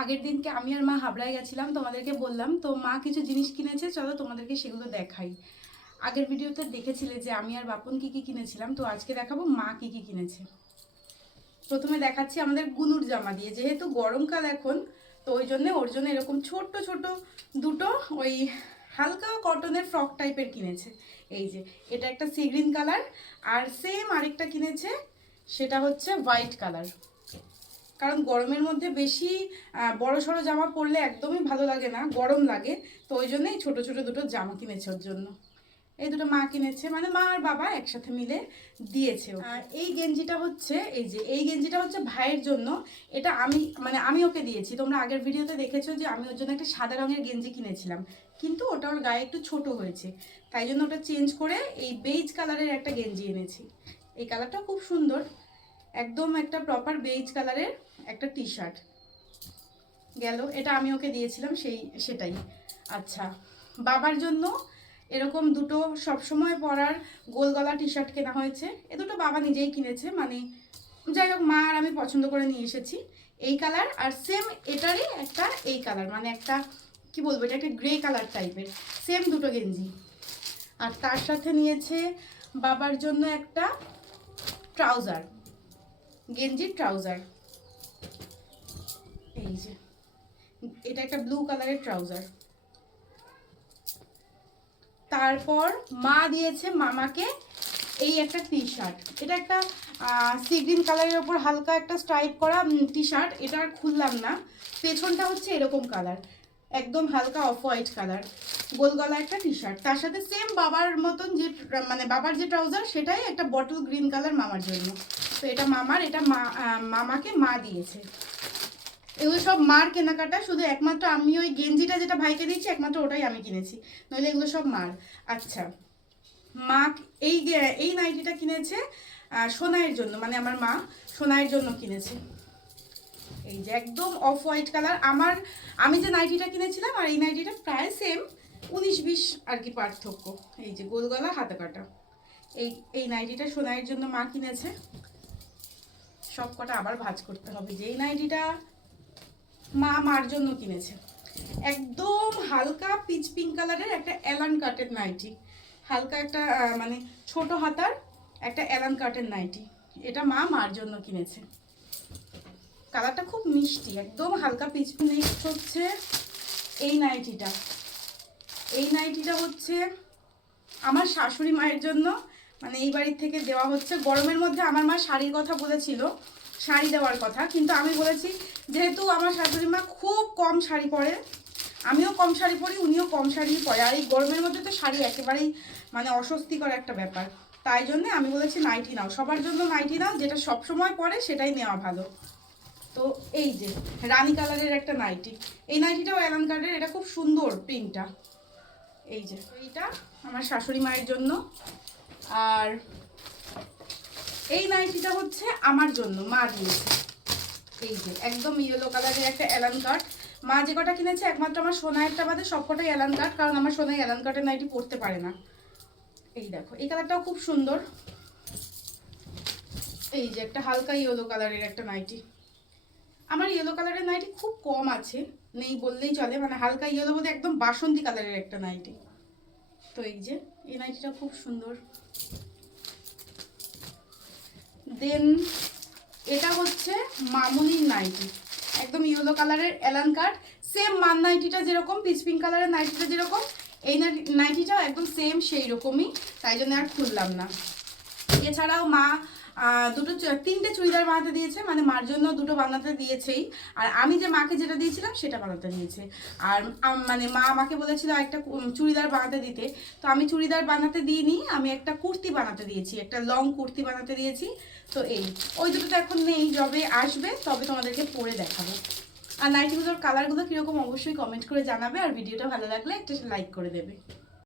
আগের দিনকে আমি আর মা হাবড়ায় গেছিলাম, তোমাদেরকে বললাম। তো মা কিছু জিনিস কিনেছে, চলো তোমাদেরকে সেগুলো দেখাই। আগের ভিডিওতে দেখেছিলে যে আমি আর বাপন কি কি কিনেছিলাম, তো আজকে দেখাবো মা কি কি কিনেছে। প্রথমে দেখাচ্ছি আমাদের গুনুর জামা দিয়ে, যেহেতু গরমকাল এখন, তো ওই জন্য ওর জন্য এরকম ছোট্ট ছোট দুটো ওই হালকা কটনের ফ্রক টাইপের কিনেছে। এই যে এটা একটা সি গ্রিন কালার, আর সেম আরেকটা কিনেছে, সেটা হচ্ছে হোয়াইট কালার। কারণ গরমের মধ্যে বেশি বড় সড়ো জামা পরলে একদমই ভালো লাগে না, গরম লাগে। তো ওই জন্যই ছোট ছোট দুটো জামা কিনেছে ওর জন্য। এই দুটো মা কিনেছে, মানে মা আর বাবা একসাথে মিলে দিয়েছে। আর এই গেঞ্জিটা হচ্ছে, এই যে এই গেঞ্জিটা হচ্ছে ভাইয়ের জন্য। এটা আমি ওকে দিয়েছি। তোমরা আগের ভিডিওতে দেখেছো যে আমি ওর জন্য একটা সাদা রঙের গেঞ্জি কিনেছিলাম, কিন্তু ওটা ওর গায়ে একটু ছোট হয়েছে, তাই জন্য ওটা চেঞ্জ করে এই বেজ কালারের একটা গেঞ্জি এনেছি। এই কালারটা খুব সুন্দর, একদম একটা প্রপার বেজ কালারের একটা টি শার্ট গেল। এটা আমি ওকে দিয়েছিলাম, সেটাই। আচ্ছা, বাবার জন্য এরকম দুটো সবসময় পরার গোল গলা টি শার্ট কেনা হয়েছে। এ দুটো বাবা নিজেই কিনেছে, মানে যাই হোক মা আর আমি পছন্দ করে নিয়ে এসেছি। এই কালার আর সেম এটারই একটা এই কালার, মানে একটা কি বলবো, এটা একটা গ্রে কালার টাইপের, সেম দুটো গেঞ্জি। আর তার সাথে নিয়েছে বাবার জন্য একটা ট্রাউজার, গেঞ্জির ট্রাউজার। এই যে এটা একটা ব্লু কালারের ট্রাউজার। তারপর মা দিয়েছে মামাকে এই একটা টি শার্ট। এটা একটা সি গ্রিন কালারের ওপর হালকা একটা স্ট্রাইপ করা টি শার্ট। এটা আর খুললাম না। পেছনটা হচ্ছে এরকম কালার, একদম হালকা অফ হোয়াইট কালার, গোল গলা একটা টি শার্ট। তার সাথে সেম বাবার মতন যে মানে বাবার যে ট্রাউজার, সেটাই একটা বটল গ্রিন কালার মামার জন্য। তো এটা মামার, এটা মামাকে মা দিয়েছে। এগুলো সব মার কেনাকাটা, শুধু একমাত্র আমি ওই গেঞ্জিটা যেটা ভাইকে দিচ্ছি, একমাত্র ওটাই আমি কিনেছি, নইলে এগুলো সব মার। আচ্ছা, মা এই নাইটিটা কিনেছে সোনাইয়ের জন্য, মানে আমার মা সোনাইয়ের জন্য কিনেছে। এই যে একদম অফ হোয়াইট কালার। আমি যে নাইটিটা কিনেছিলাম আর এই নাইটিটা প্রায় সেম, 19-20 আর কি পার্থক্য। এই যে গোল গলা হাতে কাটা। এই নাইটিটা সোনাইয়ের জন্য মা কিনেছে। সব কটা আবার ভাঁজ করতে হবে। যেই নাইটিটা মার জন্য কিনেছে, একদম হালকা পিচ পিঙ্ক কালারের একটা অ্যালান কাটের নাইটি, হালকা একটা মানে ছোট হাতার একটা অ্যালান কাটের নাইটি। এটা মার জন্য কিনেছে। কালারটা খুব মিষ্টি, একদম হালকা পিচ পিঙ্ক। নেক্সট হচ্ছে এই নাইটিটা। এই নাইটিটা হচ্ছে আমার শাশুড়ি মায়ের জন্য, মানে এই বাড়ির থেকে দেওয়া হচ্ছে। গরমের মধ্যে আমার মা শাড়ির কথা বলেছিল, শাড়ি দেওয়ার কথা, কিন্তু আমি বলেছি যেহেতু আমার শাশুড়ি মা খুব কম শাড়ি পরে, আমিও কম শাড়ি পরি, উনিও কম শাড়ি পরে, আর এই গরমের মধ্যে তো শাড়ি একেবারেই মানে অস্বস্তিকর একটা ব্যাপার। তাই জন্যে আমি বলেছি নাইটি নাও, সবার জন্য নাইটি নাও, যেটা সবসময় পরে সেটাই নেওয়া ভালো। তো এই যে রানী কালারের একটা নাইটি, এই নাইটিটাও অ্যালান কার্ডের, এটা খুব সুন্দর প্রিন্টটা। এই যে এইটা আমার শাশুড়ি মায়ের জন্য। আর এই নাইটিটা হচ্ছে আমার জন্য, মা দিয়েছে। এই যে একদম ইয়েলো কালারের একটা অ্যালান কাট। মা যে কটা কিনেছে একমাত্র আমার সোনাইয়েরটা বাদে সব কটাই অ্যালান কাট, কারণ আমার সোনাই অ্যালান কাটের নাইটি পরতে পারে না। এই দেখো এই কালারটাও খুব সুন্দর। এই যে একটা হালকা ইয়েলো কালারের একটা নাইটি। আমার ইয়েলো কালারের নাইটি খুব কম আছে, নেই বললেই চলে, মানে হালকা ইয়েলো বলতে একদম বাসন্তী কালারের একটা নাইটি। তো এই যে এই নাইটিটা খুব সুন্দর। দেন এটা হচ্ছে মামুনির নাইটি, একদম ইয়েলো কালারের অ্যালান কাট। সেম মান নাইটিটা যেরকম পিচ পিঙ্ক কালারের নাইটিটা যেরকম, এই নাইটিটাও একদম সেম সেই রকমই, তাই জন্য আর খুললাম না। এছাড়াও মা তিনটে চুড়িদার বানাতে দিয়েছে, মানে মার জন্য দুটো বানাতে দিয়েছেই, আর আমি যে মাকে যেটা দিয়েছিলাম সেটা বানাতে দিয়েছে। আর মানে মা আমাকে বলেছিল একটা চুড়িদার বানাতে দিতে, তো আমি চুড়িদার বানাতে দিইনি, আমি একটা কুর্তি বানাতে দিয়েছি, একটা লং কুর্তি বানাতে দিয়েছি। তো ওই দুটো তো এখন নেই, যবে আসবে তবে তোমাদেরকে পরে দেখাবো। আর নাইটিগুলোর কালারগুলো কীরকম অবশ্যই কমেন্ট করে জানাবে, আর ভিডিওটা ভালো লাগলে একটা লাইক করে দেবে।